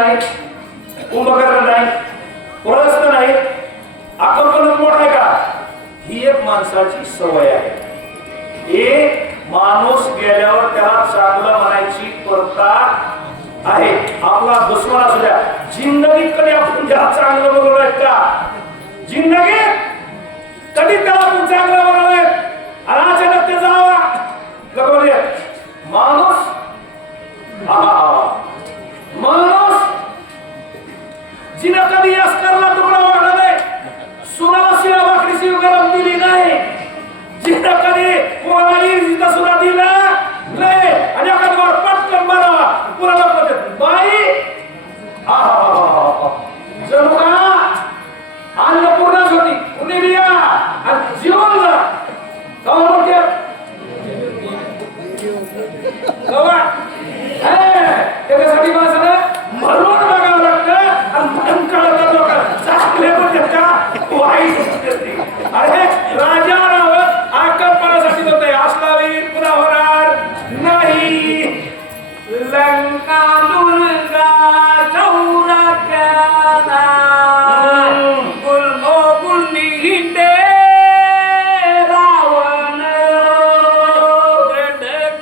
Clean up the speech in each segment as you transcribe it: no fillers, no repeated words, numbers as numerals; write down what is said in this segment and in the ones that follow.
नाही, कुंभकर्ण नाही, प्रहस्त नाही, आकर्षण मोठ आहे का? ही एक माणसाची सवय आहे. एक माणूस गेल्यावर त्याला चांगलं म्हणायची प्रथा आहे. आपला दुश्मन असू द्या, जिंदगीत कधी आपण त्याला चांगलं बोलवलंय का? जिंदगीत कधी त्याला आपण चांगलं बोलवलंय? आणि अचानक ते जावा लगवले माणूस, माणूस जिने कधी अस्करला तुकडा वाढला नाही, सुनाला शिळा भाकरीची गरम दिली नाही, जिने कधी कोणाला इर्जिता सुद्धा दिला नाही, आणि एखाद्यावर पटकन मारा कुणाला पटत बाई जणू का अन्नपूर्णाच होती, कुणी बिया आणि जीवनला कवा त्याच्यासाठी माणसाला मरून बघावं लागतं आणि म्हणून कळत लोक चांगले पण का वाईट. अरे राजा रावत आकर्षणासाठी होते, असला वीर पुन्हा होणार नाही. लंका दुर्गा चौरा केला गुलमो गुलनी हिंडे रावण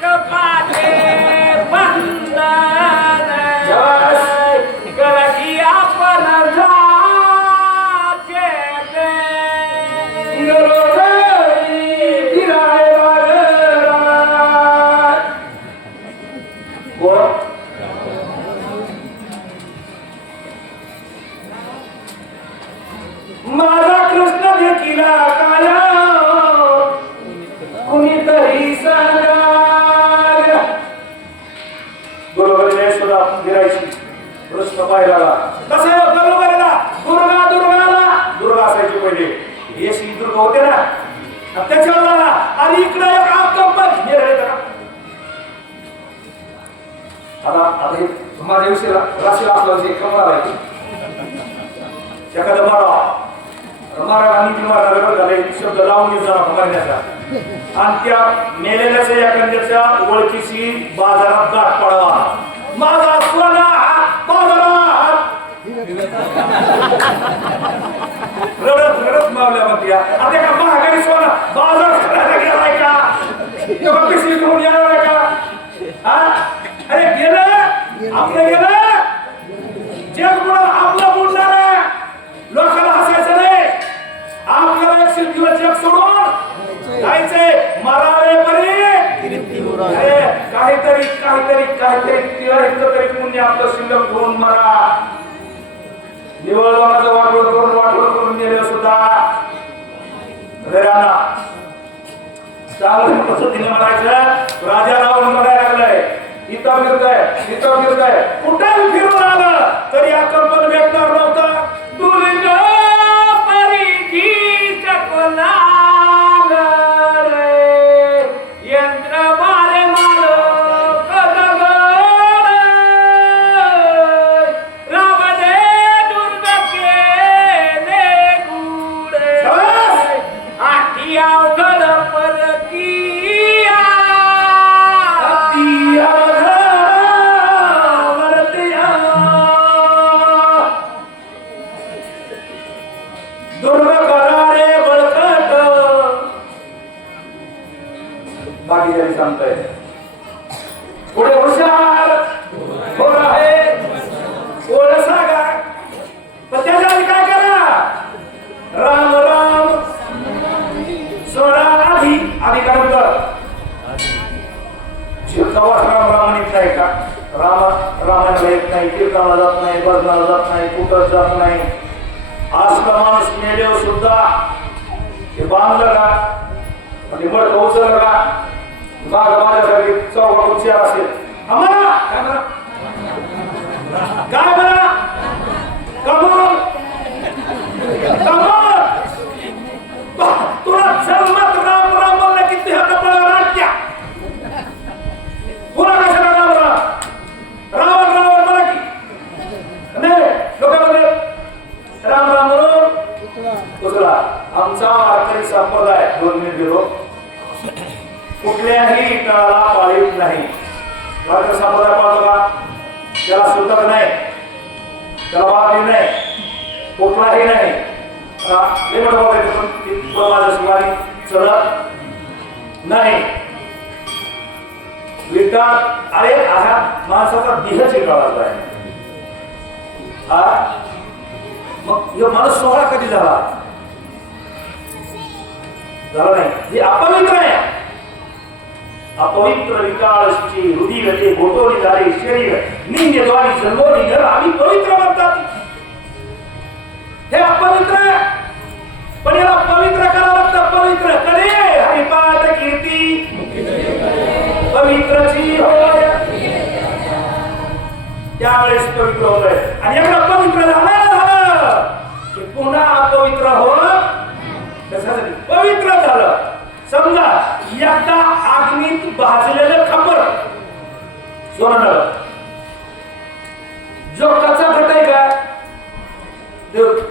कपाटे बंधन करकी आपण जाचे फिराळे माझा कृष्ण देखीला काया कुणीतरी सांगा. बरोबर यशोदा फिरायची, कृष्ण पाहिला कसं आहे बरोबरला दुर्गा दुर्गाला दुर्गा असायची पहिले, येशी दुर्गा होते ना, त्याच्यावर आणि इकडे एक आकंपन निर्णय आता माझ्या विषयी राशीला असलं जे कमणार आहे एखादं मारा नीती मारा झाले शब्द लावून जरा मारण्याचा, आणि त्या मेलेल्याच्या एखाद्याच्या ओळखीशी बाजारात गाठ पडावा. माझा सोना बाजारात रडत रडत मावल्या म्हणते, आता का महागारी सोना बाजार करायला गेलाय का? तेव्हा पिशवी घेऊन येणार आहे का? अरे गेलं आपलं गेलं जग पुढं आपलं बोलणार आहे. लोकांना हसायचं नाही, आपल्याला एक दिवस जग सोडून जायचंय मरावे बरे. काहीतरी काहीतरी काहीतरी तरी पुण्य आपलं शिल्लक घेऊन मरा. निवळ लोकांचं वाटवड करून नेलं सुद्धा चांगल्या पद्धतीने म्हणायचं. राजा रावण म्हणायला लागलाय, इथं फिरतय कुठे फिरून आलं तरी आकर्षण भेटणार नव्हतं. दुर्गा परिधी चकला यंत्र मारे रावणे दुर्गा केले गुडे आठी अवघड परकिया सांगतोय पुढे हुशार थोर आहे ओळ सांगा, पण त्याच्या आधी काय करा? राम राम सोडा आधी काय होतं? शिरकावास राम राम म्हणत नाही का? रामायणाला येत नाही, कीर्तनाला जात नाही, भजनाला जात नाही, कुठं जात नाही. आज का माणूस मेल्यावर सुद्धा हे बांधलं का म्हणजे मड उचललं का माझ्यासाठी चौकात चार असेल आम्हाला काय म्हणा कमोल तुला जन्मात राम राम म्हणलं की तुझ्या कपाळावर राट्या पुरा कशाला राम रावण रावण म्हणा की नाही लोकांमध्ये राम राम म्हणून उचला. आमचा वारकरी संप्रदाय 2 मिनिट दिलो कुठल्याही तळाला पाळीव नाही. वारकरी संप्रदाय पाळतो का? त्याला सुतक नाही, त्याला बाबी नाही, कुठलाही नाही. माझ्या शिवारी चढत नाही. विटात अरे हा माणसाचा देह चिकाळाचा आहे. मग हे माणूस सोहळा कधी झाला नाही. हे अपवित्र आहे. अपवित्र विकाळची रुधिरते गोटोली झाले शरीर निंद्यद्वारी जन्मोनी घर आम्ही पवित्र म्हणतात. हे अपवित्र आहे. पण याला पवित्र करावं लागतं. पवित्र करे हरिपाठ कीर्ती पवित्रची होय. त्यावेळेस पवित्र होत आहे. आणि एकदा पवित्र झालं की पुन्हा अपवित्र होत कशासाठी पवित्र झालं. समजा एकदा अग्नीत भाजलेलं खापर सोनं जो कच्चा घट आहे का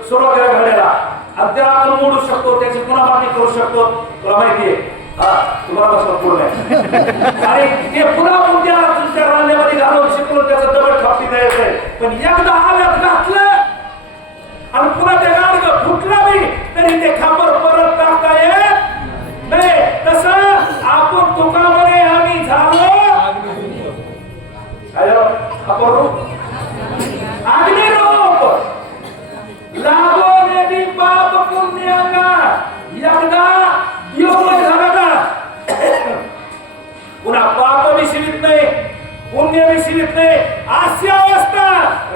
सुरुवातीला घडायला आणि त्याला आपण मोडू शकतो, त्याची पुन्हा माती करू शकतो. तुला माहितीये तुम्हाला कसं पूर्ण आहे. आणि ते पुन्हा त्या तुमच्या रांगेमध्ये घालून शिकवून त्याचं डबल खापी द्यायचंय. पण एकदा आव्यात घातलं आणि पुन्हा ते गाडगं फुटलं बी तरी ते खापर परत टाकता येत नाही. तसं आपण तुकामध्ये आम्ही झालो अग्निरूप लागो नेबी पाप पुण्यांगा एकदा योगमय झाला का पुन्हा पाप विसरित नाही, पुण्य विसरित नाही. अशी अवस्था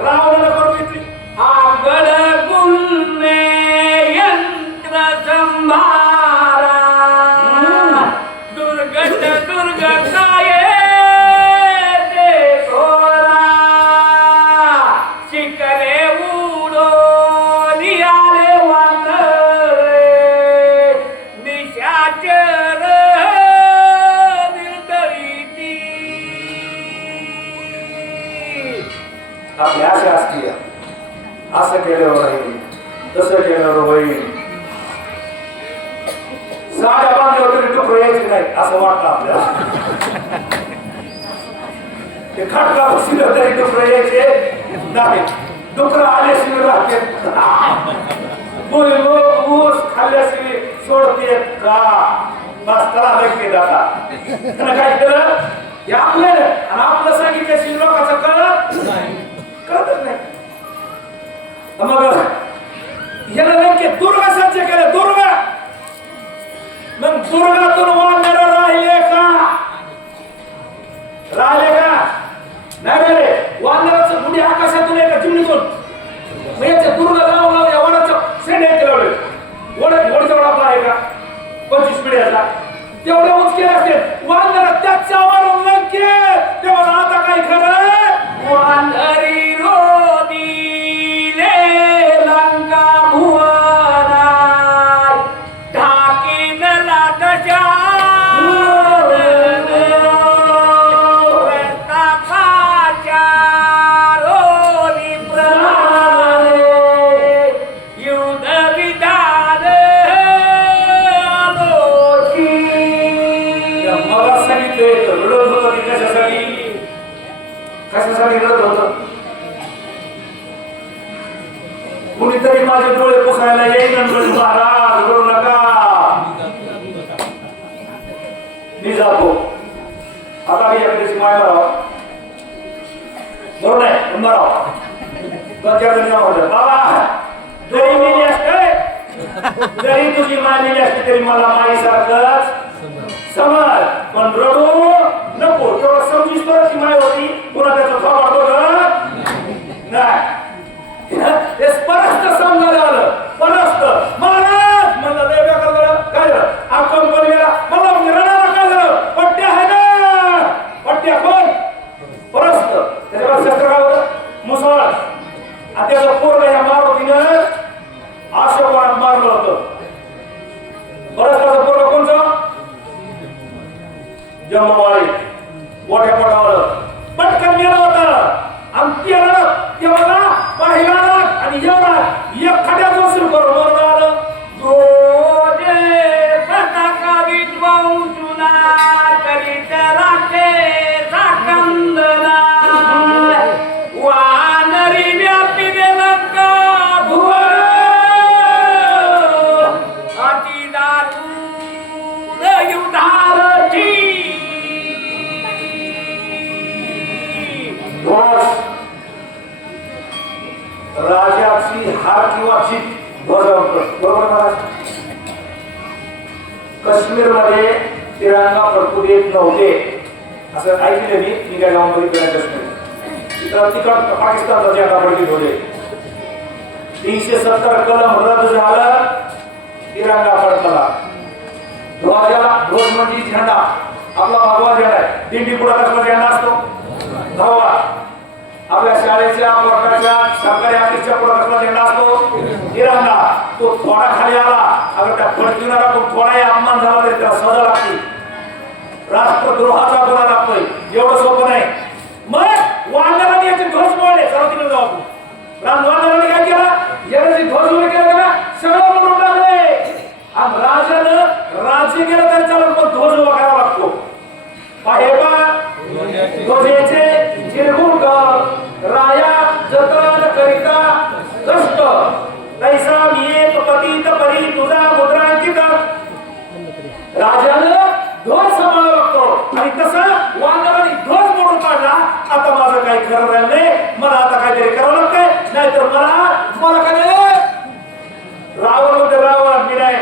रावणाला करून घेतली. आगड गुन्हे यंत्र संभारा दुर्गट दुर्गताये देखोरा शिकले उडो नियाले वानरे निशाचर निर्दयीती. आपली आशा असते असं केल्यावर होईल, तसं केल्यावर होईल. साड्या बांधल्यावर तरी डुकर यायची नाही असं वाटतं आपल्याला. ते खटका बसलं तरी डुकर यायचे नाही. डुकर आल्याशिवाय राहते ऊस खाल्ल्याशिवाय सोडते का बस त्याला लगेच आता त्यानं काय केलं हे आपल्याला आणि आपलं सांगितल्याशिवाय लोकांचं कळतच नाही. मग याला नेमके दुर्गा सज्ज केलं. दुर्गा मग दुर्गातून वानर राहिले का नाही रे. वानराचं बुडी आकाशातून आहे का चिमणीतून. मग याच्या दुर्गा लावून या वडाचं शेंड आहे लावले. वडचा वडा आपला आहे का 25 पिढ्याचा तेवढ्या उंच केले असते वानर त्याच्यावर लंके. तेव्हा आता काय खरं वानरी रोदी लंका भुवना ढाकीन लाटच्या काकाच्या रोली प्रमाणे युद्ध विधान अनोखी. मला सांगितलं रडत होतं की कशासाठी रडत होतं. कुणीतरी माझे डोळे पुसायला येईल आणि महाराज रडू नका मी जातो. आता मी याकडे माय मारावं बरोबर आहे. मारावं बाबा जरी मेली असते जरी तुझी माय मेली असते तरी मला माईसारखंच समज. पण रडू नको. तेवढं समजीस तर ती माय होती पुन्हा त्याचा थोडा बघत नाही. हे परस्त समजायला आलं. परस्त महाराज म्हणलं लय बेकार झालं. काय झालं आपण कोण गेला मला रडायला काय झालं. पट्ट्या आहे ना पट्ट्या कोण परस्त. त्याच्यावर शस्त्र काय होतं मुसळ. आणि त्याचं पोरग ह्या मारुतीनं अशोकात मारलं होतं. परस्ताचं पोरग कोणचं जन्मवाळी मोठ्या पोटावर पटकन गेलं होतं. आणि तेवढा पहिला आणि एवढा एक खड्यात वसूल करून बरोबर आलं. पताका विद्वंसुना करीत राखे साकंदना वानरी व्यापी काश्मीरमध्ये तिरंगा फडकू देत नव्हते असं ऐकले मी काय जाऊन बघितलं तिथं तिकड पाकिस्तानचा झेंडा फडकीत होते 370 कलम रद्द झालं तिरंगा फडकला ध्वज म्हणजे झेंडा आपला भगवा झेंडा आहे दिंडी पुढे कसला झेंडा असतो धवा आपल्या शाळेच्या वर्गाच्या सरकारी ऑफिसच्या पुढे कसला झेंडा असतो तिरंगा तो थोडा खाली आला अगर त्या फडकविणारा थोडाही अपमान झाला तरी त्याला सजा लागते राष्ट्रद्रोहाचा गुन्हा लागतोय एवढं सोपं नाही मग वानरांनी याचे ध्वज मोडले चला तिकडे जाऊ आपण वानरांनी काय केलं याचे ध्वज उभे केले का सगळं मोडून टाकले आणि राजानं राज्य केलं तरी चालत पण ध्वज उभा करावा लागतो पाहेबा ध्वजेचे चिरगुट राया जतन करिता कष्ट तैसा मी एक पतित परी तुझा मुद्रांकित राजानं ध्वज सांभाळावा लागतो आणि तसं वानरांनी ध्वज मोडून काढला आता माझं काही खरं राहिलं नाही मला आता काहीतरी करावं लागतंय नाहीतर मला काय रावण होते रावण मी नाही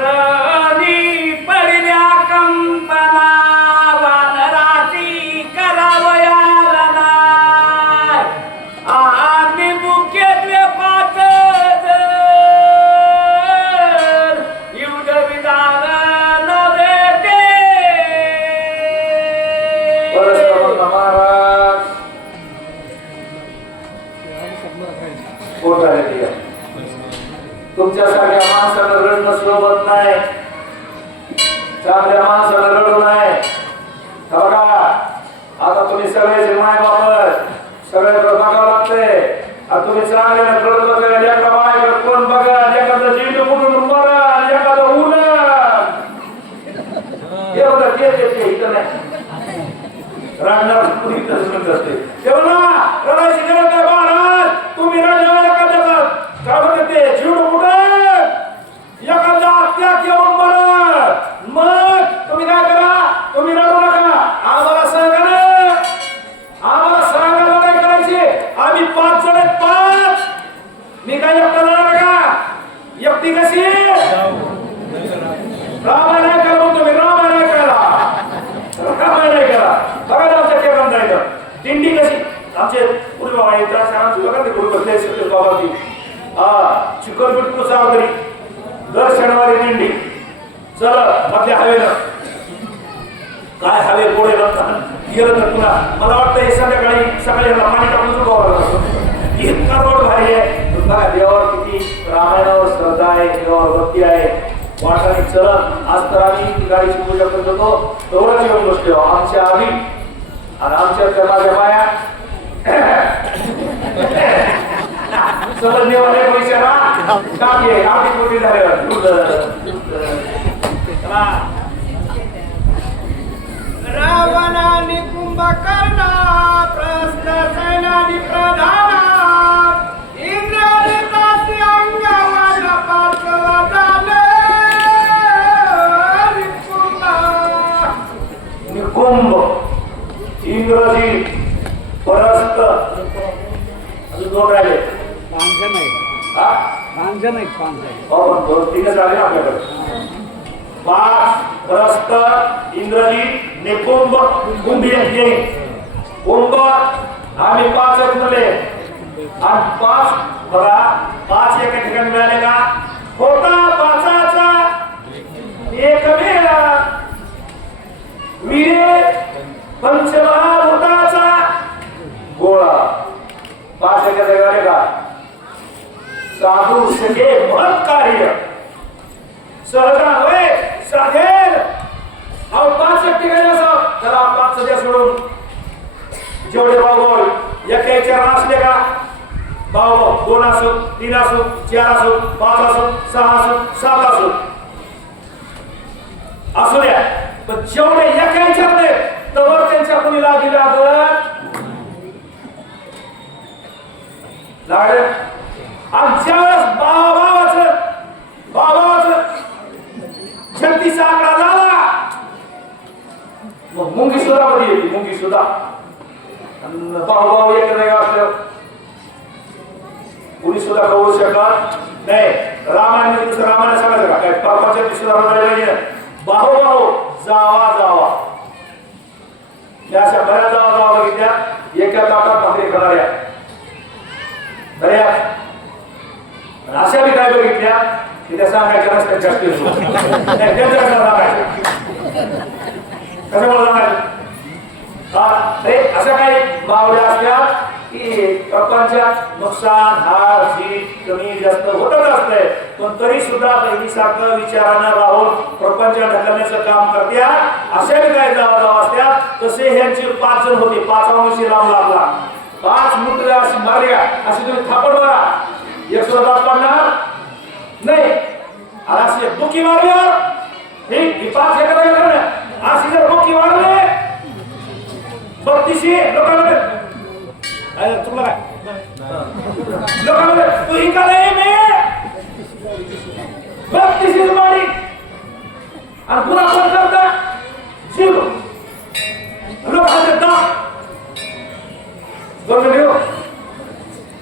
राणी पडल्या कंपना वानराची करावयाला नाही आणि मुख्यत्वे पाठद युद्ध विधान नव्हे महाराज कोण राहिले तुमच्यासारख्या माणसाला रडणं सोबत नाही चांगल्या माणसाला रडू नाही बघा आता तुम्ही सगळ्याचे माय बाप सगळ्याकडे बघावं लागतंय तुम्ही चांगल्याने रडत बघा एका मायकडे कोण बघा एखादं जीव कुठून मरा एखादं ऊन एवढं ते इथं नाही रडणार कुणी इथं असते तेव्हा रडायची गरज नाही महाराज तुम्ही रडणार काय म्हणते ते जीव कुठं एखादा त्याग येऊन मरत मग तुम्ही काय करा तुम्ही रडू नका आम्हाला सांगायला नाही करायचे आम्ही 5 जण आहेत 5 मी काय एकटा जाणार का एकटी कशी रामायण नाही करा तुम्ही रामायण नाही करा बघा आमच्या केवळ जायचं दिंडी कशी आमचे पूर्वी बाबा येतात शाळांची बघा ते गुरु बसले बाबा ती चिकलपीठ सावधरी दर शनिवारी दिंडी चल मधल्या हवेनं काय हवे गोळे गेलं तर पुन्हा मला वाटतं हे सकाळी पाणी टाकून चुकावं इतका रोड भारी आहे बघा देवावर किती रामायणावर श्रद्धा आहे देवावर भक्ती आहे वाटाने चलत आज तर आम्ही गाडीची पूजा करत होतो तेवढंच येऊन बसलो आमच्या आधी आणि आमच्या माझ्या माया समजणे वाले पैसे ना टाके आधी मोठी रावणाने कुंभकर्णा प्रश्न सैनानी प्रधाना इंद्रजिताची अंगावर पाचवा झाले निकुंभ इंद्रजित परस्त अजून 2 राहिले 5 जण आहेत हा 5 जण आहेत 5 जण हो 2-3 झाले आपल्याकडे 5 परस्त इंद्रजित निकुंभ कुंभी येईल कुंभ आम्ही 5 आहेत मुले आणि 5 बघा 5 एका ठिकाणी मिळाले का होता 5चा एक वेळा वीर पंचमहाभूताचा गोळा 5 एका ठिकाणी का साधू सगळे महत् कार्य सहजा होय साधेल अहो 5 ठिकाणी असं त्याला 5 सध्या सोडून जेवढे भाऊ एकाच्या असले का भाऊ 2 असो 3 असो 4 असो 5 असो 6 असो 7 असो असू द्या पण जेवढे एकाच्या तवर त्यांच्या कोणी लागी लागत आणि ज्यावेळेस बाबाचं 36 आकडा झाला मग मुंगी सुद्धा मध्ये येते मुंगी सुद्धा भाऊ एक नाही असलं कुणी सुद्धा कळू शकत नाही रामायण सांगायचं का काय पापाच्या सुद्धा बाहो जावा जावा या अशा बऱ्याच जावा जावा बघितल्या एका ताटात भाकरी खाणाऱ्या बऱ्याच अशा बी काय बघितल्या की त्या सांगायच्या नसत्या जास्त त्यांच्या सांगायचं कसं मला सांगायचं अशा काही बावल्या असतात की प्रपंचात नुकसान हार जीत कमी जास्त होतच असतंय पण तरी सुद्धा बहिणीसारखं विचारानं राहून प्रपंच ढकलण्याचं काम करत्या अशा बी काही जावा जावा असतात तसे ह्यांचे 5 जण होते 5 लांब लागला 5 मुठल्या अशी मारल्या अशी तुम्ही थापड मारा एक सुद्धा पडणार नाही अशी बुकी मारल्यावर ही 5 एखाद्या अशी जर बुकी मारले 32 लोकांमध्ये चुकलं काय लोकांमध्ये तू ही का नाही मी 32 मारी आणि पुन्हा पण करता जीव लोकांचे दात बरोबर देऊ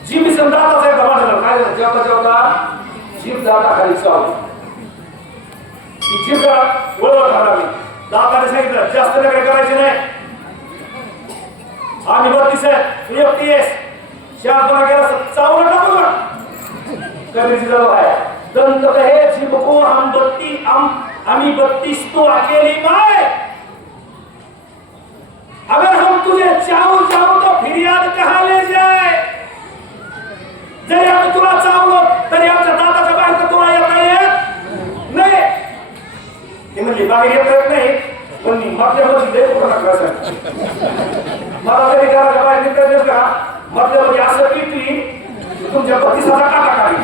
जीव संदाताचा एक धमाल काय झालं जेवता जेवता जीव दाता खाली चावली ती जीव वळवळ घालावी दाताने सांगितलं जास्त नकडे करायचे नाही आम्ही 32 आहे 31 चार दोन गेला चावलं टाकू का कधीची जवळ आहे दंत कहे जिबको हम 32 तो अकेली माए अगर हम तुझे चाहो तो फिर याद कहाँ ले जाए जरी आम्ही तुला चावलो तरी आमच्या दादाच्या बाहेर तर तुला येता येत नाही ती म्हणली बाहेर येत नाही पण मी मधल्यामध्ये लय कोणाला करायचं मला तरी घराच्या बाहेर निघता येत का मधल्यामध्ये असं पिटली तुमच्या 32 काटा काढी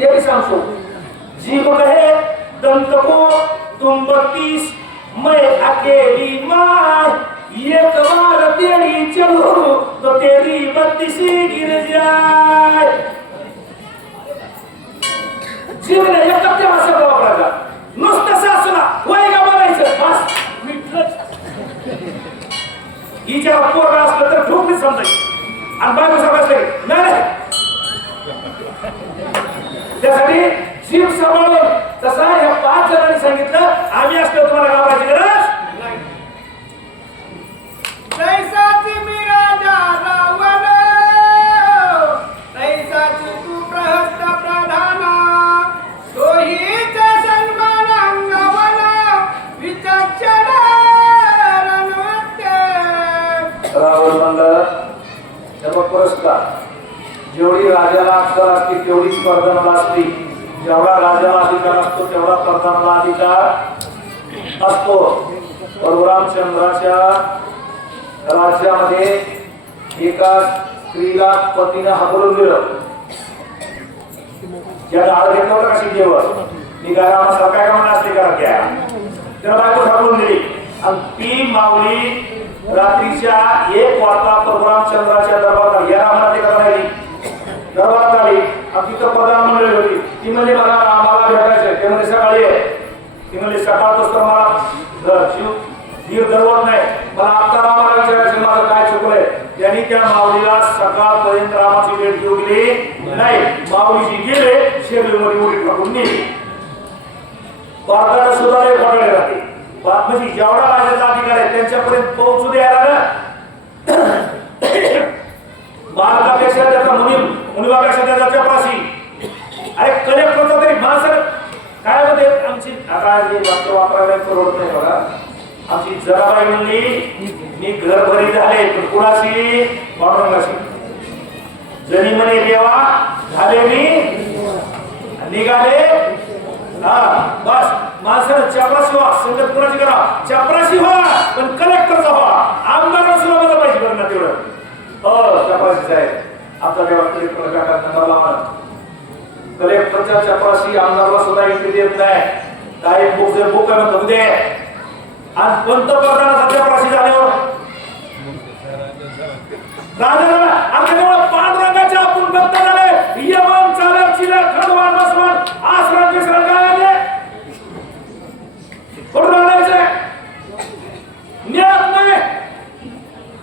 ते सांगतो जीव कहे दंत को तुम 32 मैं अकेली माँ एक बार तेरी चलो तो तेरी 32 गिर जाए जीवने एक टप्प्या भाषा वापरायचा नुसतं सासूला वय का म्हणायचं बस मिठलंच हिच्या पोरं असलं तर ठोकलीच समजायची आणि बायको समजले नाही त्यासाठी जीव सांभाळून तसा या 5 जणांनी सांगितलं आम्ही असलो तुम्हाला घाबरायची गरज जैसाची मी राजा रावण तैसाची तू प्रहस्त प्रधाना तोहीच सन्मान अंगवन विचक्षण रणवत्य रावण म्हणलं जन्म पुरस्कार जेवढी राजाला अक्षर असते तेवढी स्पर्धनाला असते जेवढा राजाला अधिकार असतो तेवढा स्पर्धनाला अधिकार असतो परशुरामचंद्राच्या राज्यामध्ये एका स्त्रीला पतीनं हाकलून दिलं ज्याला आळ घेतलं होतं का शिकेवर मी घराला सरकार का म्हणा असते करा त्या त्याला बायको हाकलून दिली आणि ती माऊली रात्रीच्या 1 वाजता परशुरामचंद्राच्या दरबारात या रामाने करायला दरबारात आली आणि तिथं प्रधान मंडळी होती ती म्हणजे मला आम्हाला भेटायचं ते म्हणजे सकाळी आहे ती म्हणजे सकाळपासून मला जीव धीर धरवत नाही मला आता रामाला विचारायचं माझं काय चुकलंय त्यांनी त्या माऊलीला सकाळपर्यंत रामाची भेट घेऊ गेली नाही माऊलीची गेले शेरीमध्ये उडी टाकून नेली भारताला सुद्धा लय घोटाळे राहते म्हणजे जेवढा राजाचा अधिकार आहे त्यांच्यापर्यंत पोहोचू द्यायला ना भारतापेक्षा त्याचा मुनिवापेक्षा त्याचा चपराशी अरे कलेक्टरचा तरी माणसं काय म्हणते आमची आता हे वाक्य वापरायला परवडत नाही बघा आमची जराबाई म्हणली मी घरभरी झाले पण कुणाशी पांडुरंगाशी जणी म्हणे देवा झाले मी निघाले हा बस माणसानं चपराशी व्हा संगत कुणाची करा चपराशी व्हा पण कलेक्टरचा व्हा आमदार सुद्धा मला पाहिजे बरं ना तेवढं हो चपराशी साहेब आपला देवा कलेक्टर काकात नंबर लावा कलेक्टरच्या चपराशी आमदारला सुद्धा एंट्री देत नाही काय बुक जर बुक आहे म्हणतो दे आज पंतप्रधानाचा चपराशी झाल्यावर राजाला आता पांडुरंगाच्या आपण भक्त झाले यमन चालक चिलक खडवान बसवान आश्रम विश्राम काय आले कुठं राहायचंय मिळत नाही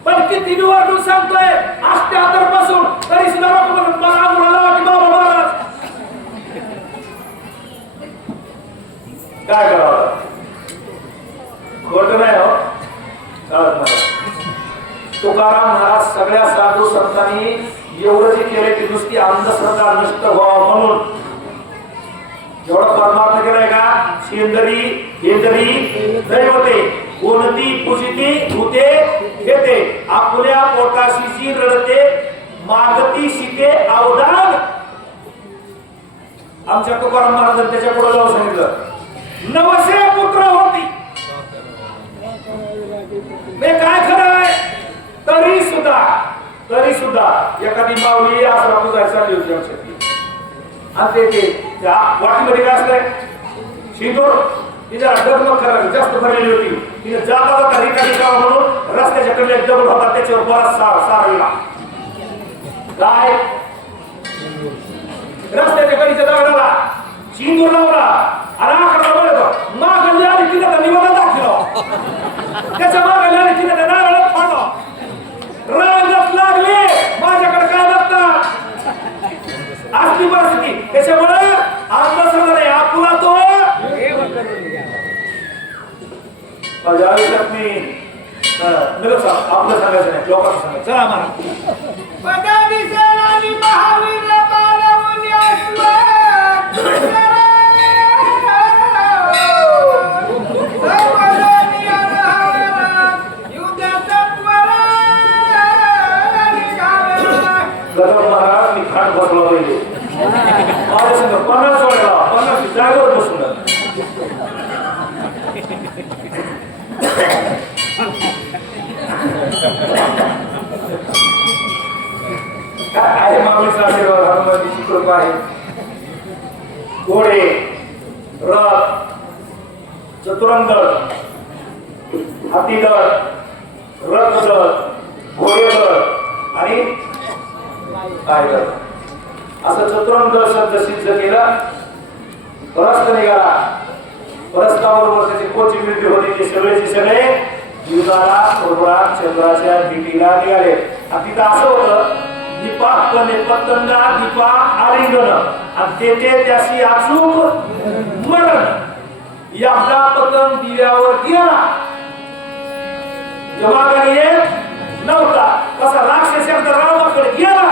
पण किती निवडून सांगतोय आस्ते आदरपासून तरी सुद्धा मला मुलाला की बाबा महाराज काय करावं तुकाराम महाराज सगळ्या साधू संतांनी एवढं जे केलंय ती नुसती अंधश्रद्धा नष्ट व्हावं म्हणून एवढं परमार्थ केलाय का शेंदरी हेंदरी दैवते कोणती पूजिती भूते घेते आपल्या पोटाशी जी रडते मागती शिते अवदान. आमच्या तुकाराम महाराजांनी त्याच्या पुढे जाऊन सांगितलं नवसे पुत्र होती मी काय खरं आहे तरी सुद्धा एखादी माऊली असं आपण जायचं चालली होती आमच्यासाठी आणि ते वाटीमध्ये काय असतंय शिंदूर तिच्या डगमग करायला जास्त भरलेली होती तिने जाता जाता रिकामी करावं म्हणून रस्त्याच्या कडे एक दगड होता त्याच्यावर बराच सारला काय रस्त्याच्या कडीच्या दगडाला शिंदूर लावला आणि आकडा बरं मागली आली तिने तर निवाला दाखवला त्याच्या मागली आली तिने तर नारळात फाडला राजच लागले माझ्याकडे काय बघतात असली परिस्थिती त्याच्यामुळे आत्मसर्व नाही आपला तो माझ्या आयुष्यात मी नगर आपलं सांगायचं नाही लोकांचं सांगायचं चला आम्हाला पदाधिकारी आणि महावीर बालवली महाराज मी खाट बसला पाहिजे माझ्या संग 50 वेळा 50 जागेवर बसून आहे माऊलीचा आशीर्वाद हनुमानजीची कृपा आहे. घोडे रथ चतुरंगद हातीदळ रथदळ घोडेदळ आणि काय असं चतुरंग शब्द सिद्ध केला. परस्त निघाला परस्ताबरोबर त्याची कोची मिळती होती ते सगळे युगाला प्रोग्राम चंद्राच्या भेटीला निघाले आणि तिथं असं होतं दीपा पतंगा दीपा आलिंगन आणि तेथे त्याशी अचूक मरण. एकदा पतंग दिव्यावर गेला जमागाने येत नव्हता कसा राक्षस एकदा रामाकडे गेला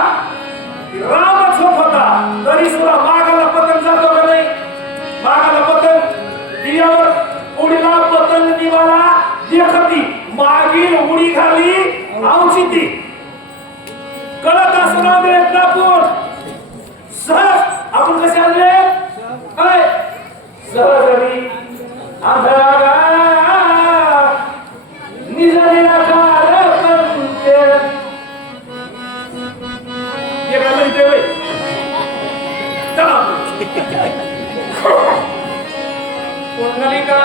रामच होत होता तरी सुद्धा मागाला पतंग जातो का नाही. मागाला पतंग दिव्यावर उडीला पतंग दिवाला देखती मागील उडी खाली आवचिती कळत असणार देत नापून सहज आपण कसे आणले काय सहज आणि आंधळा निजालेला कार पंते ये काय म्हणते होय चला पुंडलिका